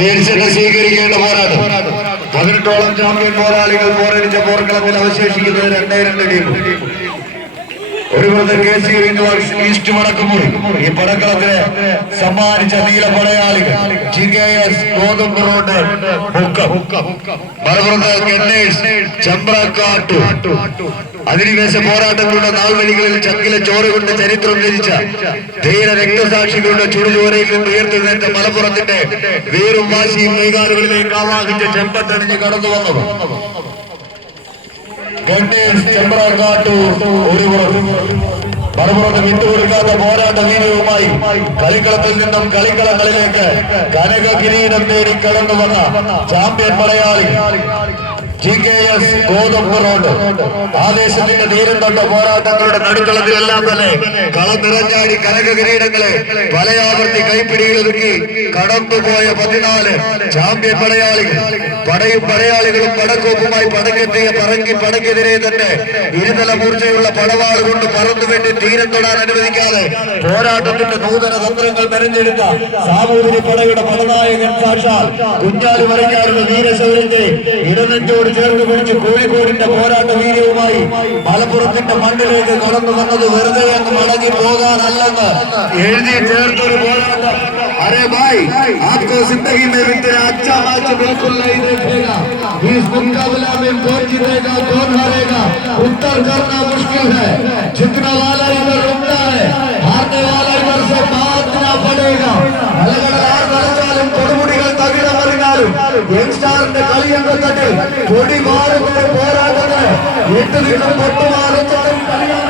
സ്വീകരിക്കേണ്ട പോരാട്ടം. പതിനെട്ടോളം ചാമ്പ്യൻ പോരാളികൾ പോരടിച്ച പോർക്കളത്തിൽ അവശേഷിക്കുന്നത് രണ്ടേ രണ്ട് ടീം ഒരു വൃദ്ധ K C universe east Vadakkumuri ഈ പടക്കളത്തിന് സമ്മാനിച്ച നീല പടയാളികൾ G K S Gothambu road ചമ്പ്രക്കാട്ടു അധിനിവേശ പോരാട്ടങ്ങളുടെ നാൾവഴികളിൽ ചക്കിലെ ചോറ് കൊണ്ട് ചരിത്രം രചിച്ച ധീര രക്തസാക്ഷികളുടെ ചുടുചോരയിൽ നിന്ന് ഉയർത്തുന്നേറ്റ മലപ്പുറത്തിന്റെ വീറും വാശിയും കൈകാലുകളിലേക്ക് ആവാഹിച്ച ചെമ്പത്തണിഞ്ഞ് കടന്നു വന്നവർ മറുപുറത്ത് വിട്ടുകൊടുക്കാത്ത പോരാട്ട വീര്യവുമായി കളിക്കളത്തിൽ നിന്നും കളിക്കളങ്ങളിലേക്ക് കനക കിരീടം തേടി കടന്നു വന്ന champion Malayali G K S Gothambu road. ആവേശത്തിന്റെ തീരം തൊട്ട പോരാട്ടങ്ങളുടെ നടുക്കളത്തിലെല്ലാം തന്നെ കളം നിറഞ്ഞാടി കനക കിരീടങ്ങളെ വലയാവർത്തി കൈപ്പിടിയിലൊതുക്കി കടന്നുപോയ പതിനാല് ചാമ്പ്യൻ പടയാളികൾ പടയും പടയാളികളും പടക്കോപ്പുമായി പടക്കെത്തിയ പറങ്കി പടക്കെതിരെ തന്നെ ഇരുതല മൂർച്ചയുള്ള പടവാൾ കൊണ്ട് പറന്നു വേണ്ടി തീരം തൊടാൻ അനുവദിക്കാതെ പോരാട്ടത്തിന്റെ നൂതന തന്ത്രങ്ങൾ മെനഞ്ഞെടുത്ത സാമൂതിരി പടയുടെ പടനായകൻ സാക്ഷാൽ കുഞ്ഞാലി മറിഞ്ഞാറുടെ വീരശൗര്യത്തെ ഇടനെഞ്ചോട് ചേർത്ത് പിടിച്ച് കോഴിക്കോടിന്റെ പോരാട്ട വീര്യവുമായി മലപ്പുറത്തിന്റെ മണ്ണിലേക്ക് കടന്നു വന്നത് വെറുതെ അങ്ങ് മടങ്ങി പോകാനല്ലെന്ന് എഴുതി ചേർത്തൊരു പോരാട്ടം अरे भाई आपको जिंदगी में भी तेरा अच्छा मैच बिल्कुल नहीं देखेगा इस मुकाबला में कौन जीतेगा कौन हारेगा उत्तर करना मुश्किल है जितना वाला മറിഞ്ഞാലും യങ്സ്റ്റാറിന്റെ കളിയംഗത്തട്ടിൽ കൊടി മാറുന്ന പോരാട്ടത്തിന് എട്ട് നിന്നും പൊട്ടുമാറുന്നതും കളിയാണ്